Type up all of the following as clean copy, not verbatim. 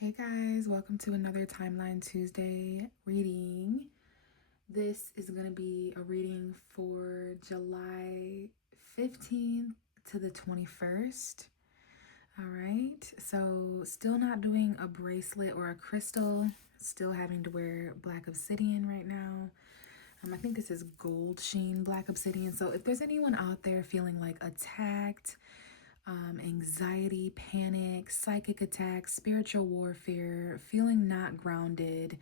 Hey guys, welcome to another Timeline Tuesday reading. This is going to be a reading for July 15th to the 21st. All right, so still not doing a bracelet or a crystal, still having to wear black obsidian right now. I think this is gold sheen black obsidian. So if there's anyone out there feeling like attacked, anxiety, panic, psychic attacks, spiritual warfare, feeling not grounded,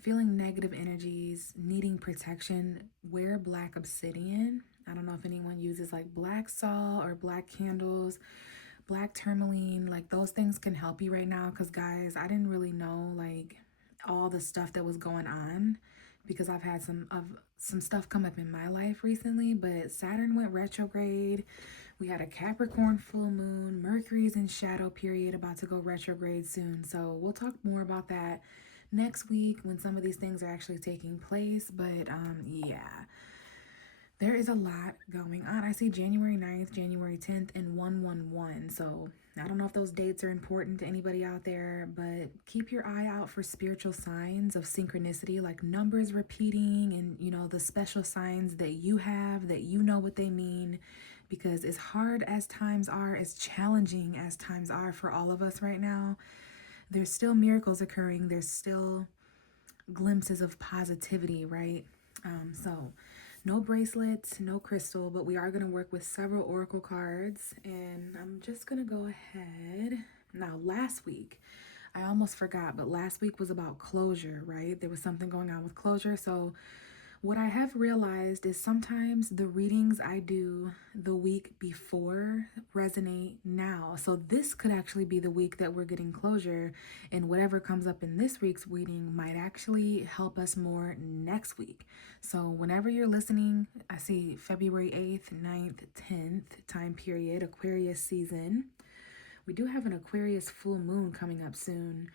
feeling negative energies, needing protection, wear black obsidian. I don't know if anyone uses like black salt or black candles, black tourmaline. Like those things can help you right now because, guys, I didn't really know like all the stuff that was going on because I've had some stuff come up in my life recently, but Saturn went retrograde. We had a Capricorn full moon. Mercury's in shadow period, about to go retrograde soon. So we'll talk more about that next week when some of these things are actually taking place. But yeah, there is a lot going on. I see January 9th, January 10th, and 111. So I don't know if those dates are important to anybody out there, but keep your eye out for spiritual signs of synchronicity, like numbers repeating and, the special signs that you have, that you know what they mean. Because as hard as times are, as challenging as times are for all of us right now, there's still miracles occurring. There's still glimpses of positivity, right? So no bracelets, no crystal, but we are going to work with several oracle cards. And I'm just going to go ahead. Now, last week, I almost forgot, but last week was about closure, right? There was something going on with closure. So what I have realized is sometimes the readings I do the week before resonate now. So this could actually be the week that we're getting closure, and whatever comes up in this week's reading might actually help us more next week. So whenever you're listening, I see February 8th, 9th, 10th time period, Aquarius season. We do have an Aquarius full moon coming up soon.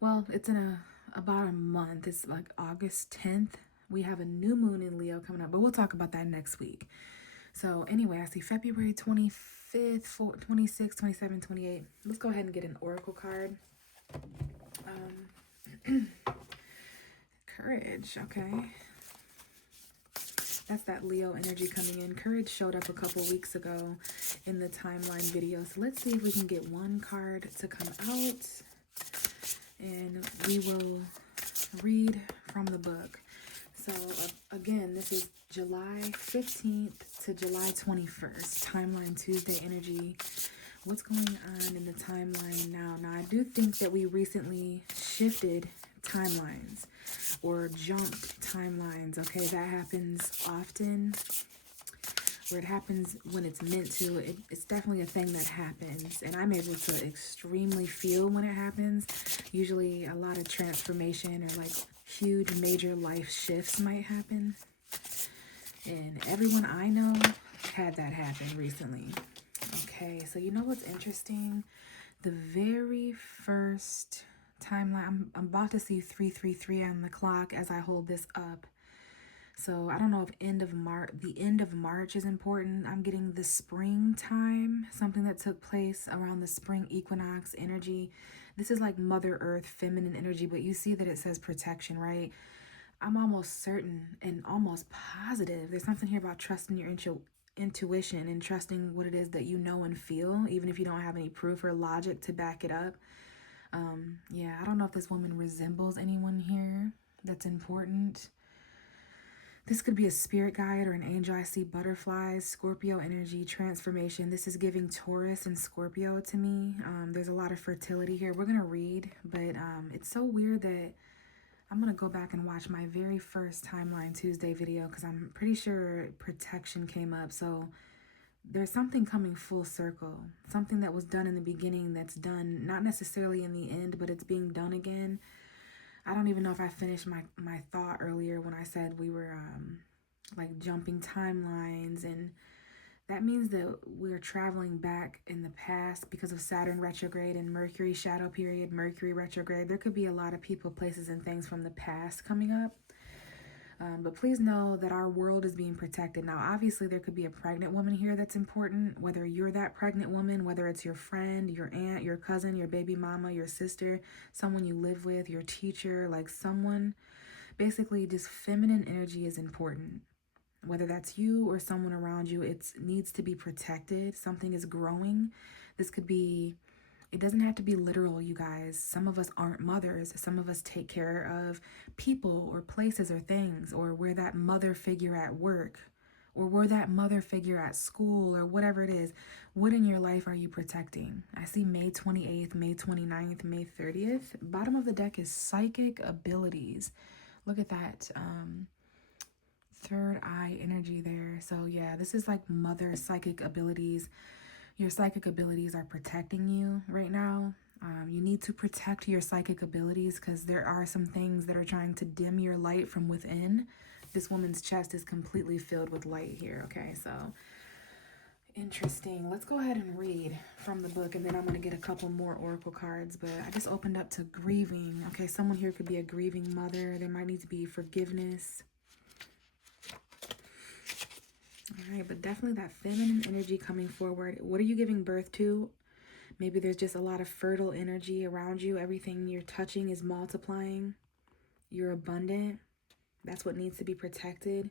Well, it's in about a month. It's like August 10th. We have a new moon in Leo coming up, but we'll talk about that next week. So anyway, I see February 25th, 26th, 27th, 28th. Let's go ahead and get an oracle card. Courage, okay. That's that Leo energy coming in. Courage showed up a couple weeks ago in the timeline video. So let's see if we can get one card to come out. And we will read from the book. So again, this is July 15th to July 21st, Timeline Tuesday energy. What's going on in the timeline now? Now, I do think that we recently shifted timelines or jumped timelines, okay? That happens often, where it happens when it's meant to. It's definitely a thing that happens, and I'm able to extremely feel when it happens. Usually a lot of transformation or like huge major life shifts might happen, and everyone I know had that happen recently. Okay, so you know what's interesting? The very first timeline, I'm about to see 333 on the clock as I hold this up. So I don't know if the end of March is important. I'm getting the springtime, something that took place around the spring equinox energy. This is like Mother Earth, feminine energy, but you see that it says protection, right? I'm almost certain and almost positive. There's something here about trusting your intuition and trusting what it is that you know and feel, even if you don't have any proof or logic to back it up. Yeah, I don't know if this woman resembles anyone here that's important. This could be a spirit guide or an angel. I see butterflies, Scorpio energy, transformation. This is giving Taurus and Scorpio to me. There's a lot of fertility here. We're going to read, but it's so weird that I'm going to go back and watch my very first Timeline Tuesday video because I'm pretty sure protection came up. So there's something coming full circle. Something that was done in the beginning that's done, not necessarily in the end, but it's being done again. I don't even know if I finished my thought earlier when I said we were like jumping timelines, and that means that we're traveling back in the past because of Saturn retrograde and Mercury shadow period, Mercury retrograde. There could be a lot of people, places, and things from the past coming up. But please know that our world is being protected. Now, obviously, there could be a pregnant woman here that's important, whether you're that pregnant woman, whether it's your friend, your aunt, your cousin, your baby mama, your sister, someone you live with, your teacher, like someone. Basically, just feminine energy is important. Whether that's you or someone around you, it needs to be protected. Something is growing. This could be, it doesn't have to be literal, you guys. Some of us aren't mothers. Some of us take care of people or places or things, or we're that mother figure at work, or we're that mother figure at school, or whatever it is. What in your life are you protecting? I see May 28th, May 29th, May 30th. Bottom of the deck is psychic abilities. Look at that. Third eye energy there. So yeah, this is like mother psychic abilities. Your psychic abilities are protecting you right now. You need to protect your psychic abilities because there are some things that are trying to dim your light from within. This woman's chest is completely filled with light here. Okay, so interesting. Let's go ahead and read from the book, and then I'm going to get a couple more oracle cards. But I just opened up to grieving. Okay, someone here could be a grieving mother. There might need to be forgiveness. All right, but definitely that feminine energy coming forward. What are you giving birth to? Maybe there's just a lot of fertile energy around you. Everything you're touching is multiplying. You're abundant. That's what needs to be protected.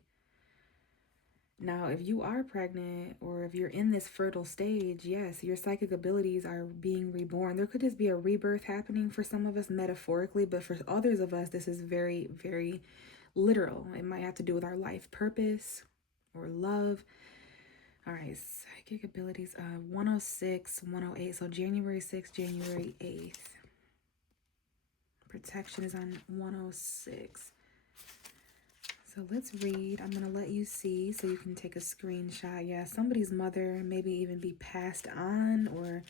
Now, if you are pregnant or if you're in this fertile stage, yes, your psychic abilities are being reborn. There could just be a rebirth happening for some of us metaphorically, but for others of us, this is very, very literal. It might have to do with our life purpose or love. All right, psychic abilities, 106, 108. So January 6th, January 8th. Protection is on 106. So let's read. I'm going to let you see so you can take a screenshot. Yeah, somebody's mother maybe even be passed on, or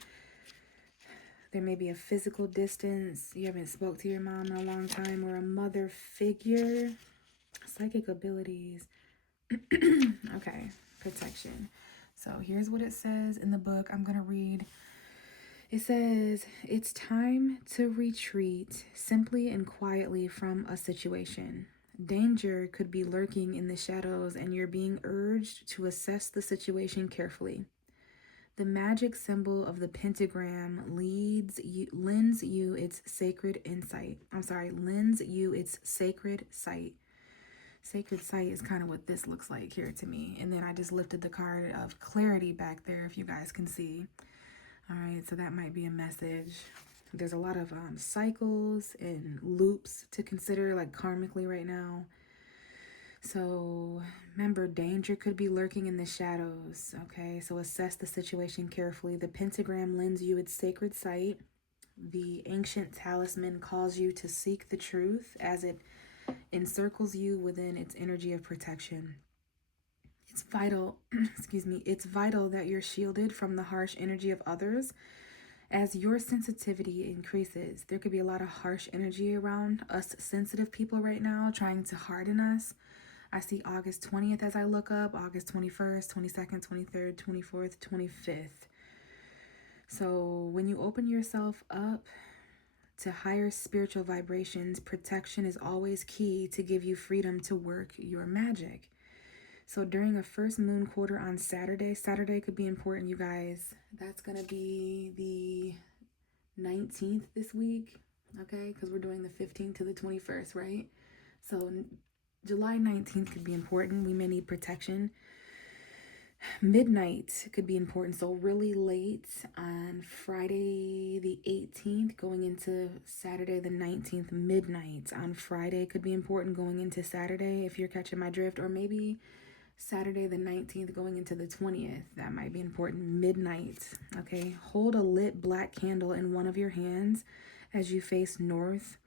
there may be a physical distance. You haven't spoke to your mom in a long time, or a mother figure. Psychic abilities. Okay, protection. So here's what it says in the book. I'm going to read. It says, it's time to retreat simply and quietly from a situation. Danger could be lurking in the shadows, and you're being urged to assess the situation carefully. The magic symbol of the pentagram lends you its sacred sight. Sacred sight is kind of what this looks like here to me. And then I just lifted the card of clarity back there, if you guys can see. All right, so that might be a message. There's a lot of cycles and loops to consider, like karmically right now. So remember, danger could be lurking in the shadows. Okay, so assess the situation carefully. The pentagram lends you its sacred sight. The ancient talisman calls you to seek the truth as it encircles you within its energy of protection. It's vital, it's vital that you're shielded from the harsh energy of others. As your sensitivity increases, there could be a lot of harsh energy around us sensitive people right now, trying to harden us. I see August 20th as I look up, August 21st, 22nd, 23rd, 24th, 25th. So when you open yourself up to higher spiritual vibrations, protection is always key to give you freedom to work your magic. So during a first moon quarter on Saturday could be important, you guys. That's going to be the 19th this week, okay? Because we're doing the 15th to the 21st, right? So July 19th could be important. We may need protection. Midnight could be important. So really late on Friday the 18th going into Saturday the 19th, midnight on Friday could be important going into Saturday, if you're catching my drift. Or maybe Saturday the 19th going into the 20th. That might be important. Midnight. Okay. Hold a lit black candle in one of your hands as you face north,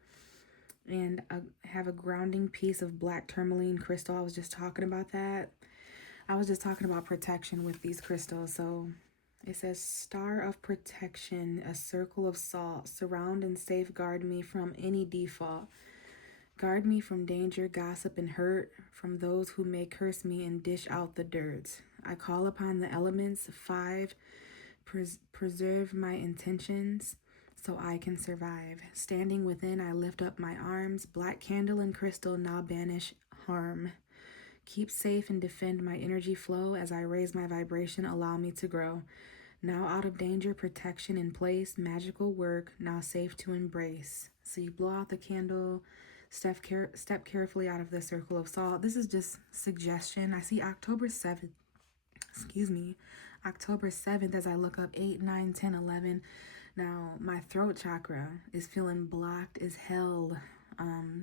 and have a grounding piece of black tourmaline crystal. I was just talking about that. I was just talking about protection with these crystals. So it says, star of protection, a circle of salt, surround and safeguard me from any default. Guard me from danger, gossip, and hurt, from those who may curse me and dish out the dirt. I call upon the elements. 5, preserve my intentions so I can survive. Standing within, I lift up my arms. Black candle and crystal now banish harm. Keep safe and defend my energy flow as I raise my vibration. Allow me to grow. Now out of danger, protection in place, magical work, now safe to embrace. So you blow out the candle, step carefully out of the circle of salt. This is just suggestion. I see October 7th, October 7th as I look up 8, 9, 10, 11. Now my throat chakra is feeling blocked as hell.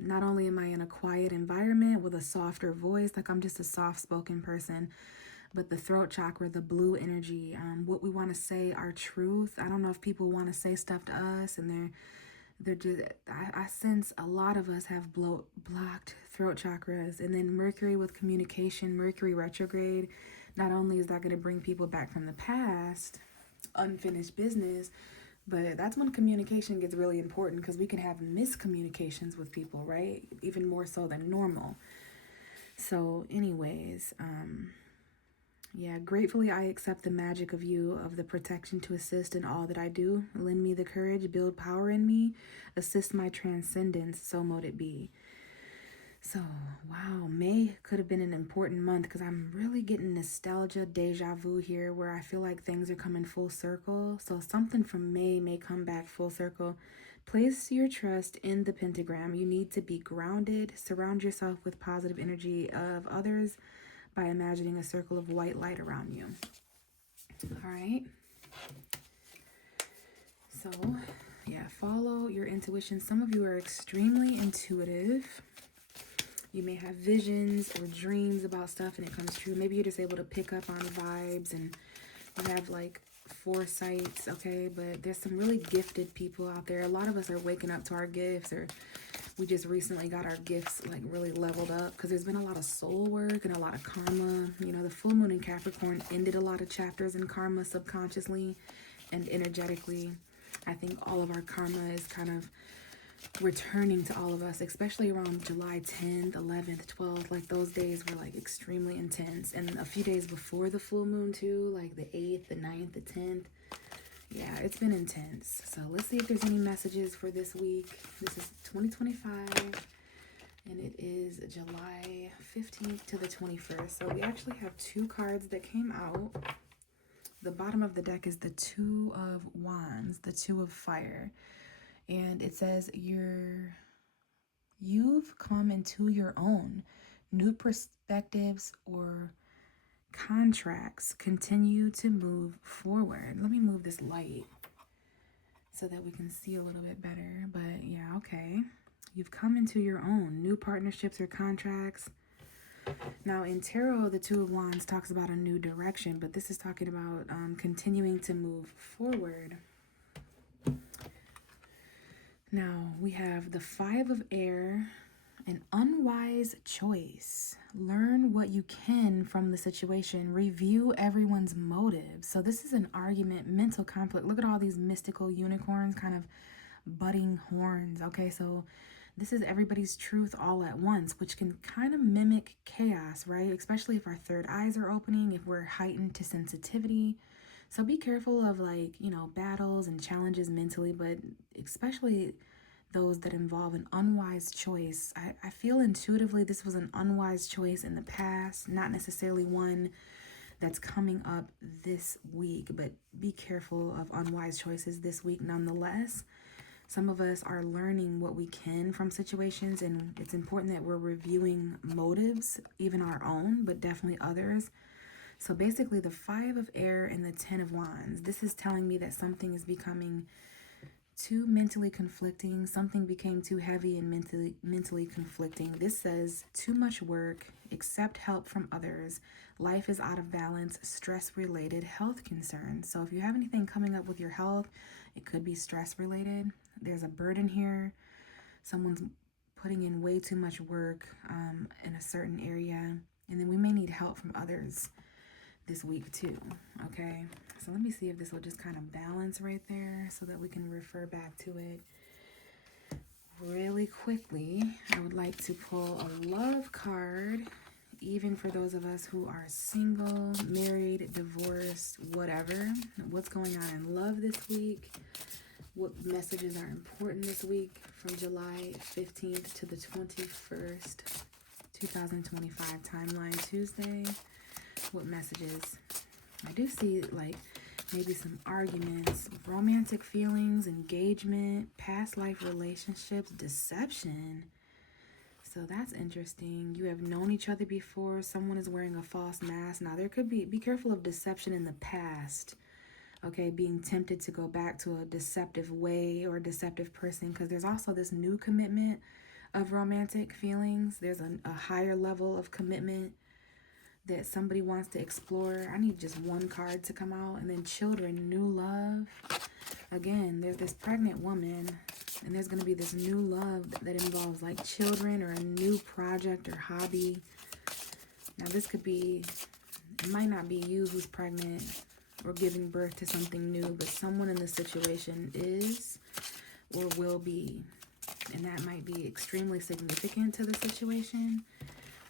Not only am I in a quiet environment with a softer voice, like I'm just a soft-spoken person, but the throat chakra, the blue energy, what we want to say, our truth. I don't know if people want to say stuff to us, and they're just, I sense a lot of us have blocked throat chakras. And then Mercury with communication, Mercury retrograde, not only is that going to bring people back from the past, unfinished business, but that's when communication gets really important, because we can have miscommunications with people, right? Even more so than normal. So anyways, yeah, gratefully I accept the magic of you, of the protection to assist in all that I do. Lend me the courage, build power in me, assist my transcendence, so mote it be. So, wow, May could have been an important month, because I'm really getting nostalgia, deja vu here, where I feel like things are coming full circle. So something from May may come back full circle. Place your trust in the pentagram. You need to be grounded. Surround yourself with positive energy of others by imagining a circle of white light around you. All right. So, yeah, follow your intuition. Some of you are extremely intuitive. You may have visions or dreams about stuff and it comes true. Maybe you're just able to pick up on vibes and you have like foresights, okay? But there's some really gifted people out there. A lot of us are waking up to our gifts, or we just recently got our gifts like really leveled up, because there's been a lot of soul work and a lot of karma. You know, the full moon in Capricorn ended a lot of chapters in karma subconsciously and energetically. I think all of our karma is kind of returning to all of us, especially around July 10th, 11th, 12th. Like those days were like extremely intense. And a few days before the full moon too, like the 8th, the 9th, the 10th. Yeah, it's been intense. So let's see if there's any messages for this week. This is 2025 and it is July 15th to the 21st. So we actually have two cards that came out. The bottom of the deck is the Two of Wands, the Two of Fire. And it says you've come into your own. New perspectives or contracts continue to move forward. Let me move this light so that we can see a little bit better. But yeah, okay. You've come into your own. New partnerships or contracts. Now in tarot, the Two of Wands talks about a new direction, but this is talking about continuing to move forward. Now we have the Five of Air, an unwise choice. Learn what you can from the situation. Review everyone's motives. So this is an argument, mental conflict. Look at all these mystical unicorns kind of budding horns. Okay, so this is everybody's truth all at once, which can kind of mimic chaos, right? Especially if our third eyes are opening, if we're heightened to sensitivity. So be careful of like, you know, battles and challenges mentally, but especially those that involve an unwise choice. I feel intuitively this was an unwise choice in the past, not necessarily one that's coming up this week, but be careful of unwise choices this week nonetheless. Some of us are learning what we can from situations, and it's important that we're reviewing motives, even our own, but definitely others. So basically the Five of Air and the Ten of Wands, this is telling me that something is becoming too mentally conflicting. Something became too heavy and mentally conflicting. This says too much work, accept help from others. Life is out of balance, stress-related health concerns. So if you have anything coming up with your health, it could be stress-related. There's a burden here. Someone's putting in way too much work in a certain area. And then we may need help from others this week too, okay? So let me see if this will just kind of balance right there so that we can refer back to it really quickly. I would like to pull a love card, even for those of us who are single, married, divorced, whatever. What's going on in love this week? What messages are important this week from July 15th to the 21st, 2025 timeline Tuesday. What messages? I do see like maybe some arguments, romantic feelings, engagement, past life relationships, deception. So that's interesting. You have known each other before. Someone is wearing a false mask. Now there could be careful of deception in the past. Okay, being tempted to go back to a deceptive way or a deceptive person, because there's also this new commitment of romantic feelings. There's a higher level of commitment that somebody wants to explore. I need just one card to come out. And then children, new love. Again, there's this pregnant woman, and there's going to be this new love that involves like children or a new project or hobby. Now this could be, it might not be you who's pregnant or giving birth to something new, but someone in the situation is or will be. And that might be extremely significant to the situation.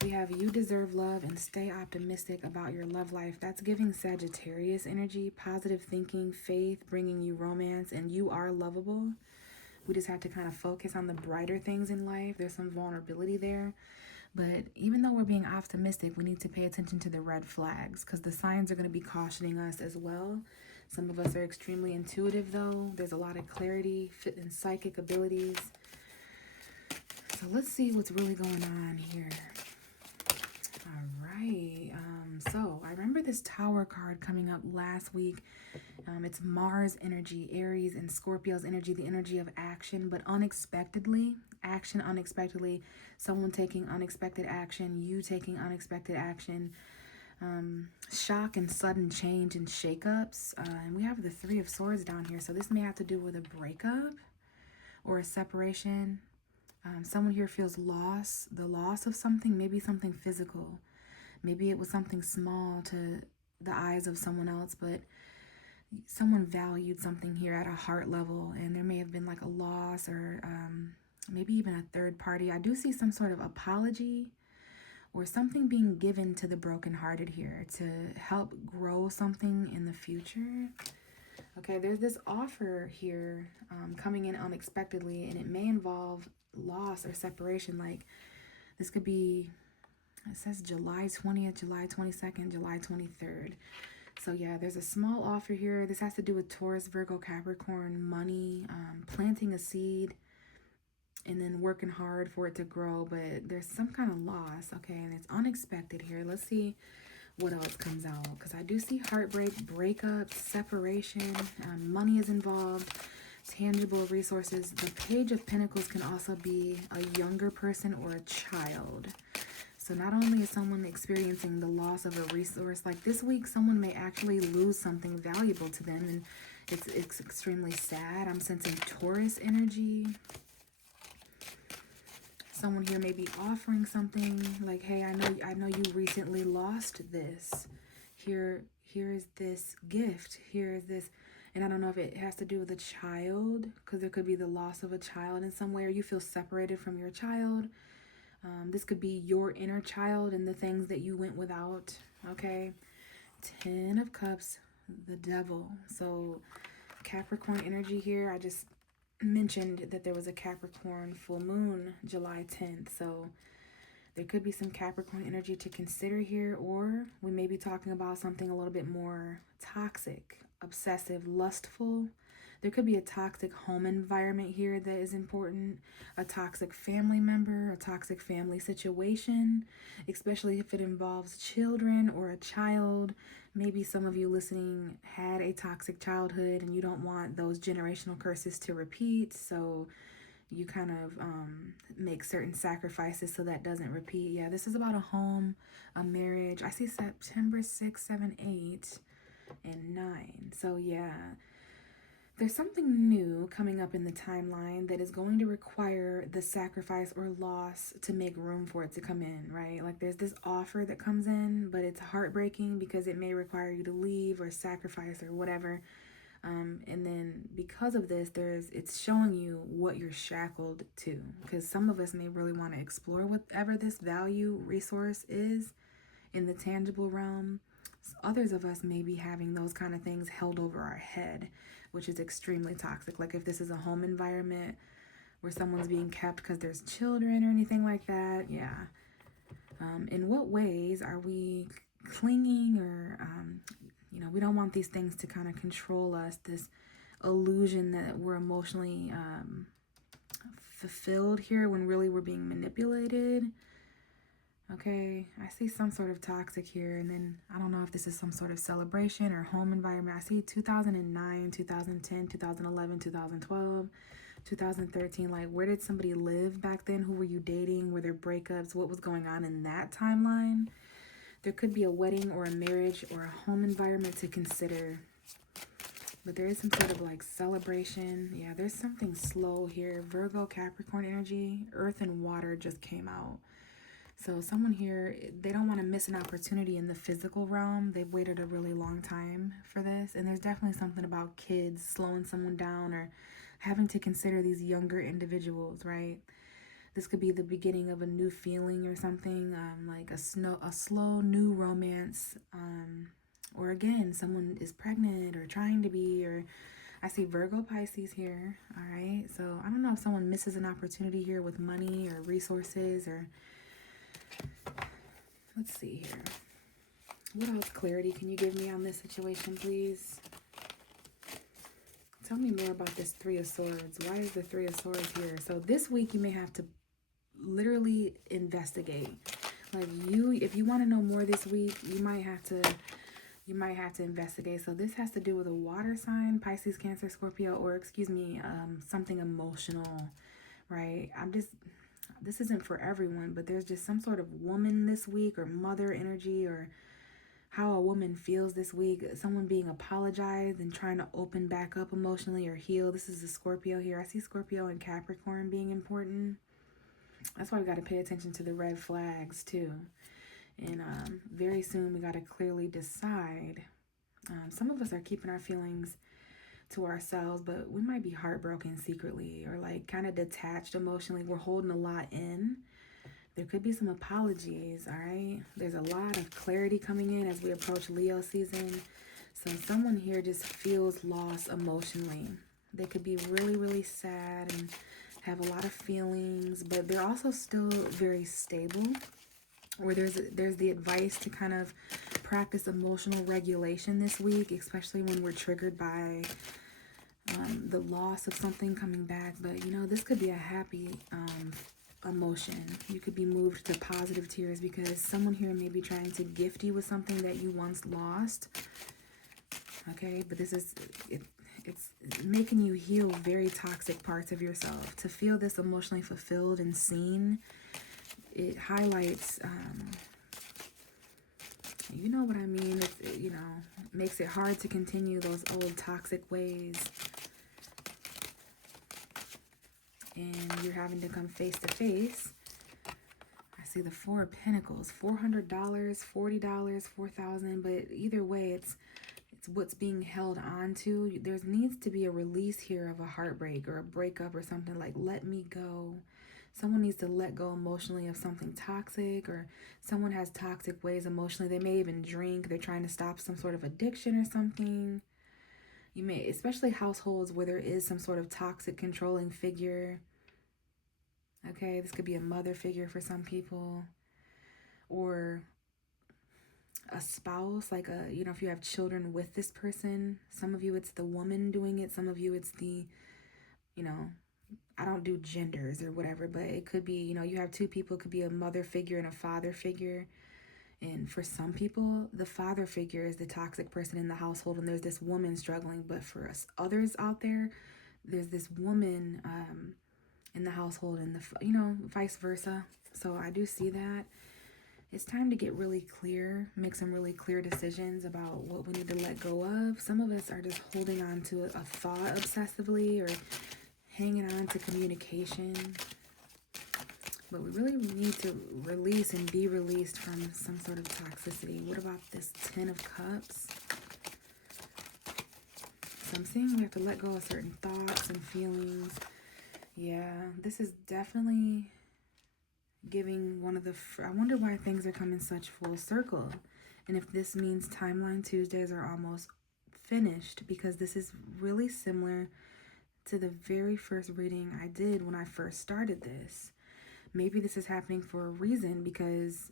We have you deserve love and stay optimistic about your love life. That's giving Sagittarius energy, positive thinking, faith, bringing you romance, and you are lovable. We just have to kind of focus on the brighter things in life. There's some vulnerability there. But even though we're being optimistic, we need to pay attention to the red flags because the signs are going to be cautioning us as well. Some of us are extremely intuitive, though. There's a lot of clarity, fit, and psychic abilities. So let's see what's really going on here. All right. So I remember this Tower card coming up last week. It's Mars energy, Aries, and Scorpio's energy, the energy of action, but unexpectedly, action unexpectedly, someone taking unexpected action, you taking unexpected action, shock and sudden change and shakeups. And we have the Three of Swords down here. So this may have to do with a breakup or a separation. Someone here feels loss, the loss of something, maybe something physical. Maybe it was something small to the eyes of someone else, but someone valued something here at a heart level, and there may have been like a loss or maybe even a third party. I do see some sort of apology or something being given to the brokenhearted here to help grow something in the future. Okay, there's this offer here coming in unexpectedly, and it may involve loss or separation. Like this could be, it says July 20th, July 22nd, July 23rd. So yeah, there's a small offer here. This has to do with Taurus, Virgo, Capricorn, money, planting a seed, and then working hard for it to grow. But there's some kind of loss, okay? And it's unexpected here. Let's see what else comes out. Because I do see heartbreak, breakup, separation, money is involved, tangible resources. The Page of Pentacles can also be a younger person or a child. So not only is someone experiencing the loss of a resource, like this week, someone may actually lose something valuable to them, and it's extremely sad. I'm sensing Taurus energy. Someone here may be offering something like, hey, I know you recently lost this. Here is this gift. Here is this. And I don't know if it has to do with a child, because there could be the loss of a child in some way, or you feel separated from your child. This could be your inner child and the things that you went without, okay? 10 of Cups, the Devil. So Capricorn energy here. I just mentioned that there was a Capricorn full moon July 10th. So there could be some Capricorn energy to consider here, or we may be talking about something a little bit more toxic, obsessive, lustful. There could be a toxic home environment here that is important, a toxic family member, a toxic family situation, especially if it involves children or a child. Maybe some of you listening had a toxic childhood and you don't want those generational curses to repeat, so you kind of make certain sacrifices so that doesn't repeat. Yeah, this is about a home, a marriage. I see September 6, 7, 8, and 9. So yeah, there's something new coming up in the timeline that is going to require the sacrifice or loss to make room for it to come in, right? Like there's this offer that comes in, but it's heartbreaking because it may require you to leave or sacrifice or whatever. And then because of this, it's showing you what you're shackled to, because some of us may really want to explore whatever this value resource is in the tangible realm. Others of us may be having those kind of things held over our head, which is extremely toxic. Like if this is a home environment where someone's being kept because there's children or anything like that, yeah. In what ways are we clinging or, we don't want these things to kind of control us, this illusion that we're emotionally fulfilled here when really we're being manipulated. Okay, I see some sort of toxic here, and then I don't know if this is some sort of celebration or home environment. I see 2009, 2010, 2011, 2012, 2013. Like, where did somebody live back then? Who were you dating? Were there breakups? What was going on in that timeline? There could be a wedding or a marriage or a home environment to consider. But there is some sort of like celebration. Yeah, there's something slow here. Virgo, Capricorn energy, earth and water just came out. So someone here, they don't want to miss an opportunity in the physical realm. They've waited a really long time for this. And there's definitely something about kids slowing someone down or having to consider these younger individuals, right? This could be the beginning of a new feeling or something, like a slow new romance. Or again, someone is pregnant or trying to be, or I see Virgo, Pisces here. All right. So I don't know if someone misses an opportunity here with money or resources or... Let's see here. What else clarity can you give me on this situation, please? Tell me more about this Three of Swords. Why is the Three of Swords here? So this week you may have to literally investigate. Like if you want to know more this week, you might have to investigate. So this has to do with a water sign, Pisces, Cancer, Scorpio, or something emotional, right? This isn't for everyone, but there's just some sort of woman this week or mother energy or how a woman feels this week. Someone being apologized and trying to open back up emotionally or heal. This is a Scorpio here. I see Scorpio and Capricorn being important. That's why we got to pay attention to the red flags too. And very soon we got to clearly decide. Some of us are keeping our feelings to ourselves, but we might be heartbroken secretly or like kind of detached emotionally. We're holding a lot in. There could be some apologies, all right? There's a lot of clarity coming in as we approach Leo season. So someone here just feels lost emotionally. They could be really, really sad and have a lot of feelings, but they're also still very stable. Or there's the advice to kind of practice emotional regulation this week, especially when we're triggered by the loss of something coming back. But this could be a happy emotion. You could be moved to positive tears because someone here may be trying to gift you with something that you once lost. Okay, but it's making you heal very toxic parts of yourself. To feel this emotionally fulfilled and seen, it highlights, you know what I mean? It makes it hard to continue those old toxic ways. And you're having to come face to face. I see the Four of Pentacles, $400, $40, $4,000, but either way, it's what's being held on to. There needs to be a release here of a heartbreak or a breakup or something, like let me go. Someone needs to let go emotionally of something toxic, or someone has toxic ways emotionally. They may even drink. They're trying to stop some sort of addiction or something. You may, especially households where there is some sort of toxic controlling figure. Okay, this could be a mother figure for some people, or a spouse, like if you have children with this person. Some of you it's the woman doing it, some of you it's the, I don't do genders or whatever, but it could be, you have two people, it could be a mother figure and a father figure. And for some people, the father figure is the toxic person in the household, and there's this woman struggling. But for us others out there, there's this woman in the household, and vice versa. So I do see that. It's time to get really clear, make some really clear decisions about what we need to let go of. Some of us are just holding on to a thought obsessively or hanging on to communication. But we really need to release and be released from some sort of toxicity. What about this Ten of Cups? So I'm seeing we have to let go of certain thoughts and feelings. Yeah, this is definitely giving one of the... I wonder why things are coming such full circle. And if this means Timeline Tuesdays are almost finished, because this is really similar to the very first reading I did when I first started this. Maybe this is happening for a reason, because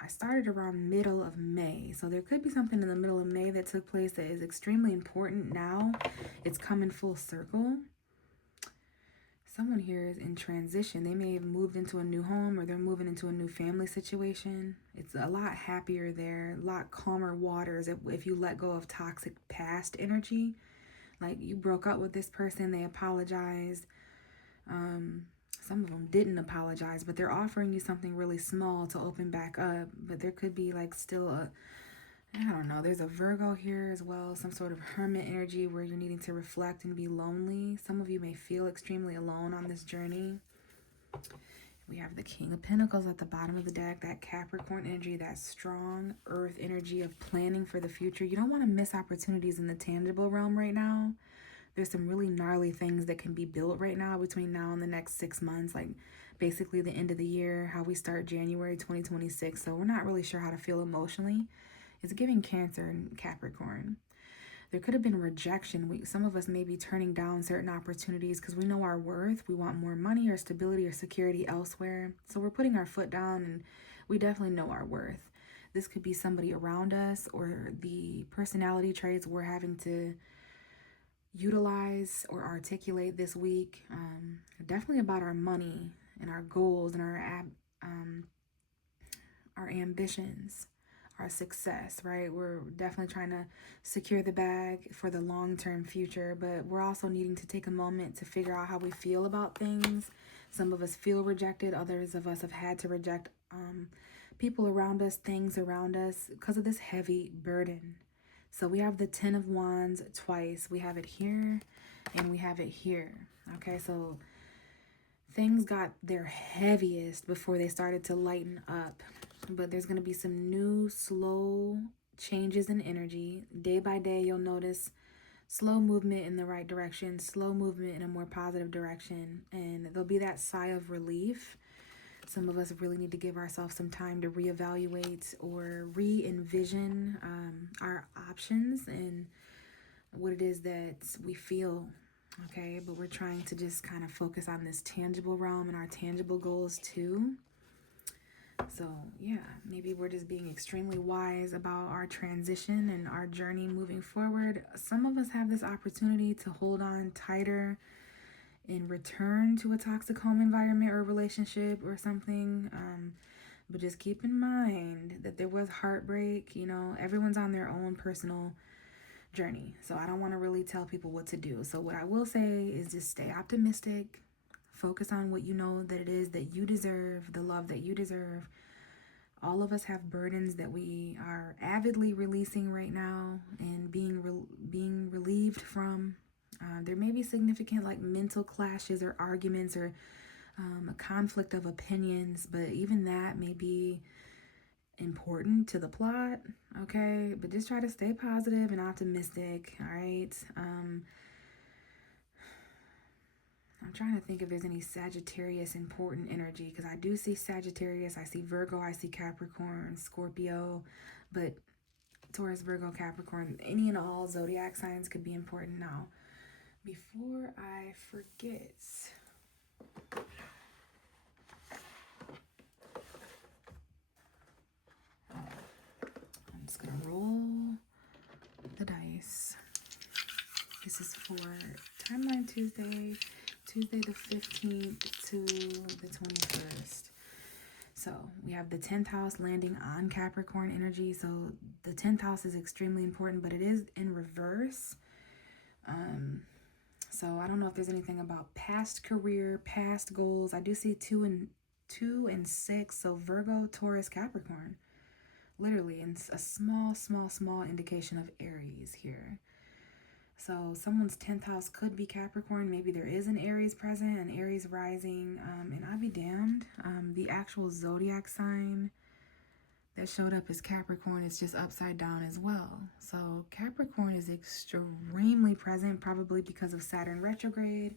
I started around middle of May. So there could be something in the middle of May that took place that is extremely important now. It's coming full circle. Someone here is in transition. They may have moved into a new home, or they're moving into a new family situation. It's a lot happier there, a lot calmer waters if you let go of toxic past energy. Like, you broke up with this person, they apologized. Some of them didn't apologize, but they're offering you something really small to open back up. But there could be like still I don't know, there's a Virgo here as well, some sort of hermit energy where you're needing to reflect and be lonely. Some of you may feel extremely alone on this journey. We have the King of Pentacles at the bottom of the deck, that Capricorn energy, that strong earth energy of planning for the future. You don't want to miss opportunities in the tangible realm right now. There's some really gnarly things that can be built right now between now and the next 6 months, like basically the end of the year, how we start January 2026. So we're not really sure how to feel emotionally. It's giving Cancer and Capricorn. There could have been rejection. Some of us may be turning down certain opportunities because we know our worth. We want more money or stability or security elsewhere. So we're putting our foot down, and we definitely know our worth. This could be somebody around us, or the personality traits we're having to utilize or articulate this week. Definitely about our money and our goals and our ambitions, our success, right? We're definitely trying to secure the bag for the long-term future, but we're also needing to take a moment to figure out how we feel about things. Some of us feel rejected. Others of us have had to reject people around us, things around us, because of this heavy burden. So we have the 10 of Wands twice. We have it here and we have it here. Okay, so things got their heaviest before they started to lighten up. But there's going to be some new slow changes in energy. Day by day, you'll notice slow movement in the right direction, slow movement in a more positive direction. And there'll be that sigh of relief. Some of us really need to give ourselves some time to reevaluate or re-envision our options and what it is that we feel, okay? But we're trying to just kind of focus on this tangible realm and our tangible goals too. So yeah, maybe we're just being extremely wise about our transition and our journey moving forward. Some of us have this opportunity to hold on tighter and return to a toxic home environment or relationship or something. But just keep in mind that there was heartbreak. You know, everyone's on their own personal journey. So I don't want to really tell people what to do. So what I will say is just stay optimistic. Focus on what you know that it is that you deserve, the love that you deserve. All of us have burdens that we are avidly releasing right now and being relieved from. There may be significant like mental clashes or arguments or a conflict of opinions, but even that may be important to the plot, okay? But just try to stay positive and optimistic, all right? I'm trying to think if there's any Sagittarius important energy, because I do see Sagittarius, I see Virgo, I see Capricorn, Scorpio, but Taurus, Virgo, Capricorn, any and all zodiac signs could be important. Now, before I forget, I'm just gonna roll the dice. This is for Timeline Tuesday, Tuesday the 15th to the 21st. So we have the 10th house landing on Capricorn energy. So the 10th house is extremely important, but it is in reverse. So I don't know if there's anything about past career, past goals. I do see 2 and 6. So Virgo, Taurus, Capricorn. Literally, and a small indication of Aries here. So someone's 10th house could be Capricorn. Maybe there is an Aries present, an Aries rising. And I'll be damned. The actual zodiac sign that showed up as Capricorn is just upside down as well. So Capricorn is extremely present, probably because of Saturn retrograde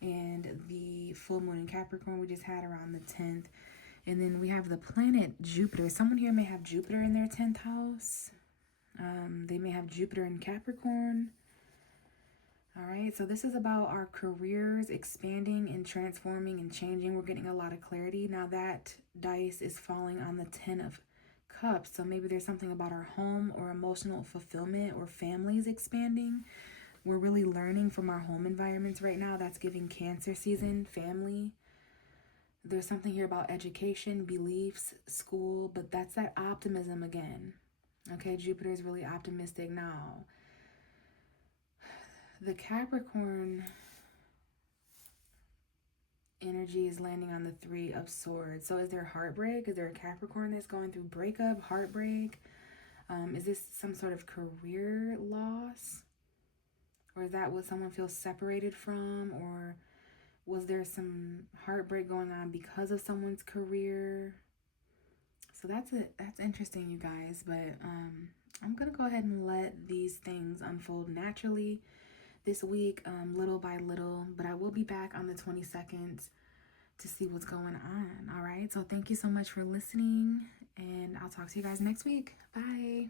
and the full moon in Capricorn we just had around the 10th. And then we have the planet Jupiter. Someone here may have Jupiter in their 10th house. They may have Jupiter in Capricorn. All right, so this is about our careers expanding and transforming and changing. We're getting a lot of clarity. Now that dice is falling on the 10 of Cups. So maybe there's something about our home or emotional fulfillment or families expanding. We're really learning from our home environments right now. That's giving Cancer season, family. There's something here about education, beliefs, school, but that's that optimism again. Okay, Jupiter is really optimistic now. The Capricorn energy is landing on the Three of Swords. So is there heartbreak? Is there a Capricorn that's going through breakup, heartbreak? Is this some sort of career loss? Or is that what someone feels separated from? Or was there some heartbreak going on because of someone's career? So that's interesting, you guys. But I'm gonna go ahead and let these things unfold naturally this week, little by little. But I will be back on the 22nd to see what's going on. All right. So thank you so much for listening, and I'll talk to you guys next week. Bye.